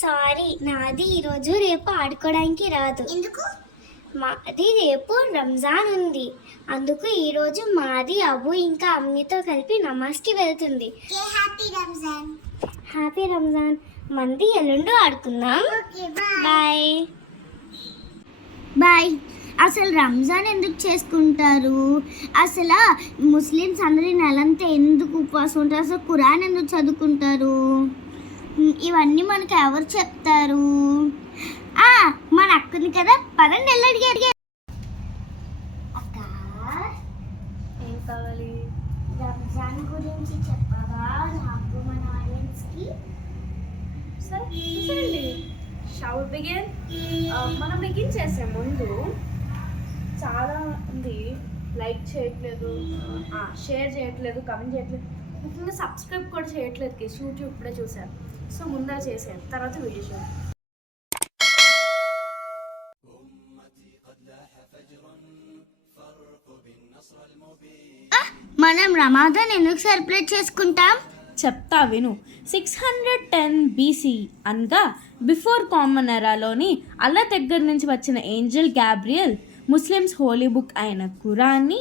Sorry, నాది ఈరోజు రేపు ఆడుకోవడానికి రాదు. ఎందుకు? మాది రేపు రంజాన్ ఉంది, అందుకు ఈరోజు మాది అబు ఇంకా అమ్మీతో కలిపి నమాజ్కి వెళ్తుంది. హ్యాపీ రంజాన్. మంది ఎల్లుండి ఆడుకుందాం. Bye bye. అసలు రంజాన్ ఎందుకు చేసుకుంటారు? అసలు ముస్లిమ్స్ అందరి నెలంతా ఎందుకు ఉపవాసం ఉంటారు? అసలు ఖురాన్ ఎందుకు చదువుకుంటారు? ఇవన్నీ మనకు ఎవరు చెప్తారు? మన అక్కని కదా, పదండి వెళ్ళి అడిగారు. అక్క, ఏం కావాలి? రంజాన్ గురించి చెప్పవా నాకు, మన ఆడియన్స్కి? సరే చూసండి. Shall we begin? మనం బిగిన్ చేసే ముందు చాలా మంది లైక్ చేయట్లేదు, షేర్ చేయట్లేదు, కమెంట్ చేయట్లేదు, ముఖ్యంగా సబ్స్క్రైబ్ కూడా చేయట్లేదు. యూట్యూబ్ ఇప్పుడే చూశాను, సో ముందర చేశాను, తర్వాత వీడియో చూడండి. మనం రమదాన్ ఎందుకు సెలబ్రేట్ చేసుకుంటాం? చెప్తా విను. 610 BC అనగా బిఫోర్ కామన్ ఎరాలోని అల్లా దగ్గర నుంచి వచ్చిన Angel Gabriel Muslims holy book అయిన ఖురాన్ని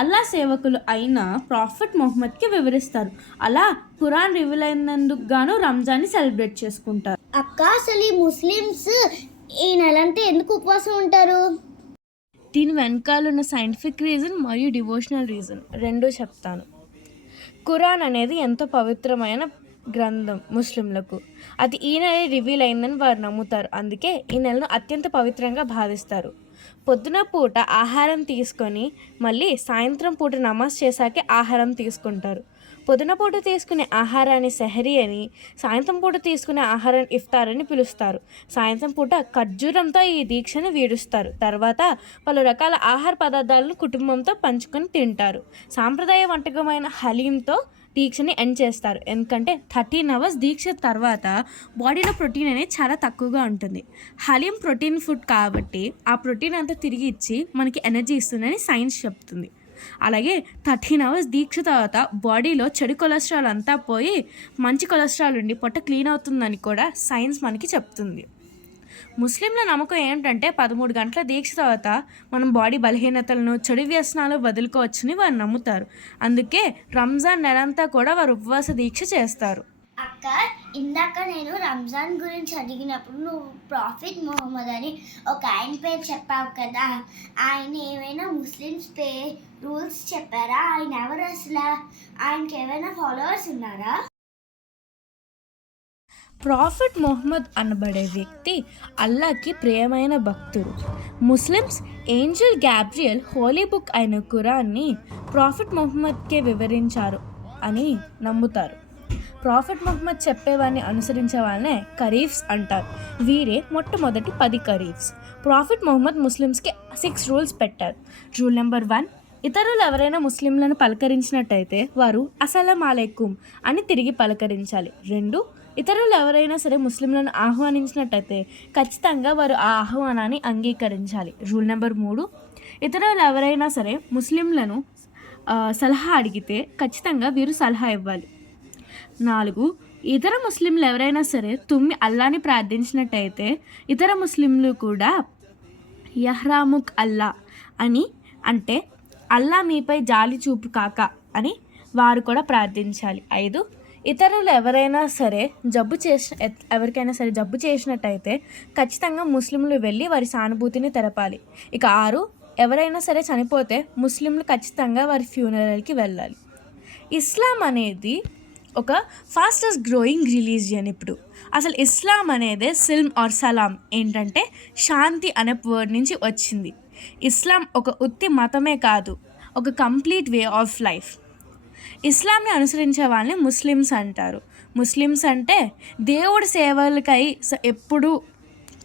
అల్లా సేవకులు అయిన ప్రాఫెట్ మొహమ్మద్కి వివరిస్తారు. అలా ఖురాన్ రివీల్ అయినందుకు గాను రంజాన్ని సెలబ్రేట్ చేసుకుంటారు. అక్క, అసలు ఈ ముస్లిమ్స్ ఈ నెలంతా ఎందుకు ఉపవాసం ఉంటారు? దీని వెనకాలన్న సైంటిఫిక్ రీజన్ మరియు డివోషనల్ రీజన్ రెండూ చెప్తాను. ఖురాన్ అనేది ఎంతో పవిత్రమైన గ్రంథం ముస్లింలకు. అది ఈ నెల రివీల్ అయిందని వారు నమ్ముతారు. అందుకే ఈ నెలను అత్యంత పవిత్రంగా భావిస్తారు. పొద్దున పూట ఆహారం తీసుకొని మళ్ళీ సాయంత్రం పూట నమాజ్ చేశాకే ఆహారం తీసుకుంటారు. పొద్దున పూట తీసుకునే ఆహారాన్ని సెహరీ అని, సాయంత్రం పూట తీసుకునే ఆహారాన్ని ఇఫ్తార్ అని పిలుస్తారు. సాయంత్రం పూట ఖర్జూరంతో ఈ దీక్షను వీడుస్తారు. తర్వాత పలు రకాల ఆహార పదార్థాలను కుటుంబంతో పంచుకొని తింటారు. సాంప్రదాయ వంటకమైన హలీంతో దీక్షని ఎండ్ చేస్తారు. ఎందుకంటే 13 hours దీక్ష తర్వాత బాడీలో ప్రోటీన్ అనేది చాలా తక్కువగా ఉంటుంది. హలీం ప్రోటీన్ ఫుడ్ కాబట్టి ఆ ప్రోటీన్ అంతా తిరిగి ఇచ్చి మనకి ఎనర్జీ ఇస్తుందని సైన్స్ చెప్తుంది. అలాగే 13 hours దీక్ష తర్వాత బాడీలో చెడు కొలెస్ట్రాల్ అంతా పోయి మంచి కొలెస్ట్రాల్ ఉండి పొట్ట క్లీన్ అవుతుందని కూడా సైన్స్ మనకి చెప్తుంది. ముస్లింల నమ్మకం ఏంటంటే 13 గంటల దీక్ష తర్వాత మనం బాడీ బలహీనతలను, చెడు వ్యసనాలు వదులుకోవచ్చని వారు నమ్ముతారు. అందుకే రంజాన్ నెలంతా కూడా వారు ఉపవాస దీక్ష చేస్తారు. అక్క, ఇందాక నేను రంజాన్ గురించి అడిగినప్పుడు నువ్వు ప్రాఫెట్ మొహమ్మద్ అని ఒక ఆయన పేరు చెప్పావు కదా, ఆయన ఏమైనా ముస్లిమ్స్ రూల్స్ చెప్పారా? ఆయన ఎవరు అసలు? ఆయనకి ఏమైనా ఫాలోవర్స్ ఉన్నారా? ప్రాఫెట్ మొహమ్మద్ అనబడే వ్యక్తి అల్లాకి ప్రియమైన భక్తుడు. Muslims Angel Gabriel holy book అయిన ఖురాన్ని ప్రాఫెట్ మొహమ్మద్కే వివరించారు అని నమ్ముతారు. ప్రాఫెట్ మొహమ్మద్ చెప్పేవాడిని అనుసరించే వాళ్ళనే ఖరీఫ్స్ అంటారు. వీరే మొట్టమొదటి 10 ఖరీఫ్స్. ప్రాఫెట్ మొహమ్మద్ ముస్లిమ్స్కి 6 రూల్స్ పెట్టారు. రూల్ నెంబర్ 1, ఇతరులు ఎవరైనా ముస్లింలను పలకరించినట్టయితే వారు అస్సలాం అలైకుం అని తిరిగి పలకరించాలి. 2, ఇతరులు ఎవరైనా సరే ముస్లింలను ఆహ్వానించినట్టయితే ఖచ్చితంగా వారు ఆ ఆహ్వానాన్ని అంగీకరించాలి. రూల్ నెంబర్ 3, ఇతరులు ఎవరైనా సరే ముస్లింలను సలహా అడిగితే ఖచ్చితంగా వీరు సలహా ఇవ్వాలి. 4, ఇతర ముస్లింలు ఎవరైనా సరే తుమ్మి అల్లాని ప్రార్థించినట్టయితే ఇతర ముస్లింలు కూడా యహ్రాముక్ అల్లా అని, అంటే అల్లా మీపై జాలి చూపు కాక అని వారు కూడా ప్రార్థించాలి. 5, ఇతరులు ఎవరైనా సరే ఎవరికైనా సరే జబ్బు చేసినట్టయితే ఖచ్చితంగా ముస్లింలు వెళ్ళి వారి సానుభూతిని తెలపాలి. ఇక 6, ఎవరైనా సరే చనిపోతే ముస్లింలు ఖచ్చితంగా వారి ఫ్యూనరల్కి వెళ్ళాలి. ఇస్లాం అనేది ఒక ఫాస్టెస్ట్ గ్రోయింగ్ రిలీజియన్. ఇప్పుడు అసలు ఇస్లాం అనేది సిల్మ్ ఆర్ సలాం ఏంటంటే శాంతి అనే వర్డ్ నుంచి వచ్చింది. ఇస్లాం ఒక ఉత్తి మతమే కాదు, ఒక కంప్లీట్ వే ఆఫ్ లైఫ్. ఇస్లాంని అనుసరించే వాళ్ళని ముస్లిమ్స్ అంటారు. ముస్లిమ్స్ అంటే దేవుడి సేవలకై ఎప్పుడూ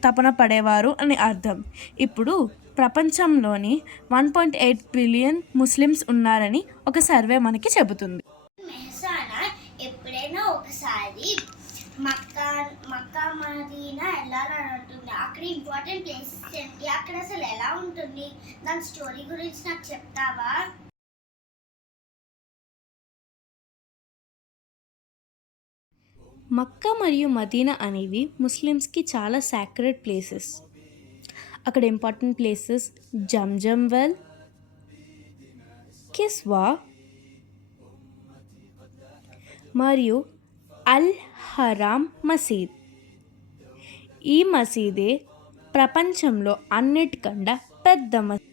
తపన పడేవారు అని అర్థం. ఇప్పుడు ప్రపంచంలోని 1.8 బిలియన్ ముస్లిమ్స్ ఉన్నారని ఒక సర్వే మనకి చెబుతుంది. ఎప్పుడైనా ఒకసారి మక్కా మదీనా వెళ్ళాలని ఉంటుంది. అక్కడ ఇంపార్టెంట్ ప్లేసెస్ ఏంటి, అక్కడ అసలు ఎలా ఉంటుంది, దాని స్టోరీ గురించి నాకు చెప్తావా? మక్కా మరియు మదీనా అనేవి ముస్లిమ్స్కి చాలా సాక్రెడ్ ప్లేసెస్. అక్కడ ఇంపార్టెంట్ ప్లేసెస్ జంజమ్ వెల్, కిస్వా మరియు అల్ హరామ్ మసీద్. ఈ మసీదే ప్రపంచంలో అన్నిటికన్నా పెద్ద మసీద్.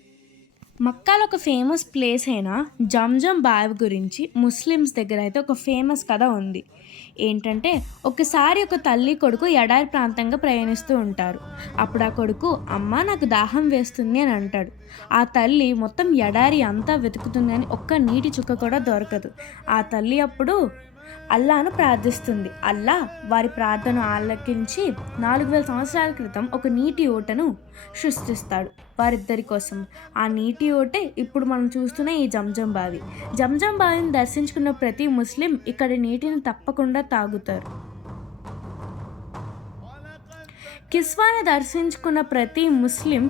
మక్కాలో ఒక ఫేమస్ ప్లేస్ అయిన జంజమ్ బావి గురించి ముస్లిమ్స్ దగ్గర అయితే ఒక ఫేమస్ కథ ఉంది. ఏంటంటే ఒకసారి ఒక తల్లి కొడుకు ఎడారి ప్రాంతంగా ప్రయాణిస్తూ ఉంటారు. అప్పుడు ఆ కొడుకు అమ్మ నాకు దాహం వేస్తుంది అని అంటాడు. ఆ తల్లి మొత్తం ఎడారి అంతా వెతుకుతుంది అని ఒక్క నీటి చుక్క కూడా దొరకదు. ఆ తల్లి అప్పుడు అల్లాను ప్రార్థిస్తుంది. అల్లా వారి ప్రార్థన ఆలకించి 4000 సంవత్సరాల క్రితం ఒక నీటి ఓటను సృష్టిస్తాడు వారిద్దరి కోసం. ఆ నీటి ఓటే ఇప్పుడు మనం చూస్తున్న ఈ జంజమ్ బావి. జంజమ్ బావిని దర్శించుకున్న ప్రతి ముస్లిం ఇక్కడ నీటిని తప్పకుండా తాగుతారు. కిస్వాని దర్శించుకున్న ప్రతి ముస్లిం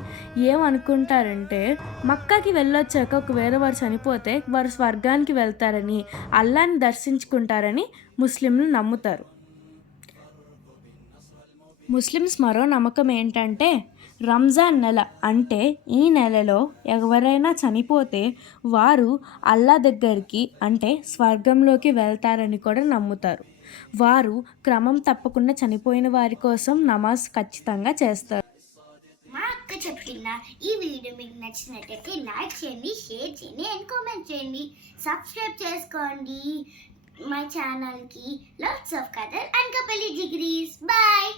ఏమనుకుంటారంటే మక్కాకి వెళ్ళొచ్చాక ఒకవేళ వారు చనిపోతే వారు స్వర్గానికి వెళ్తారని, అల్లాని దర్శించుకుంటారని ముస్లింలు నమ్ముతారు. ముస్లిమ్స్ మరో నమ్మకం ఏంటంటే రంజాన్ నెల అంటే ఈ నెలలో ఎవరైనా చనిపోతే వారు అల్లా దగ్గరికి అంటే స్వర్గంలోకి వెళ్తారని కూడా నమ్ముతారు. వారు క్రమం తప్పకుండా చనిపోయిన వారి కోసం నమాజ్ ఖచ్చితంగా చేస్తారు. మా అక్క చెప్పిన ఈ వీడియో మీకు నచ్చినట్లయితే లైక్ చేయండి, షేర్ చేయండి అండ్ కామెంట్ చేయండి. సబ్స్క్రైబ్ చేసుకోండి మా ఛానల్కి. లాట్స్ ఆఫ్ కథల్ అండ్ కపలి డిగ్రీస్. బాయ్.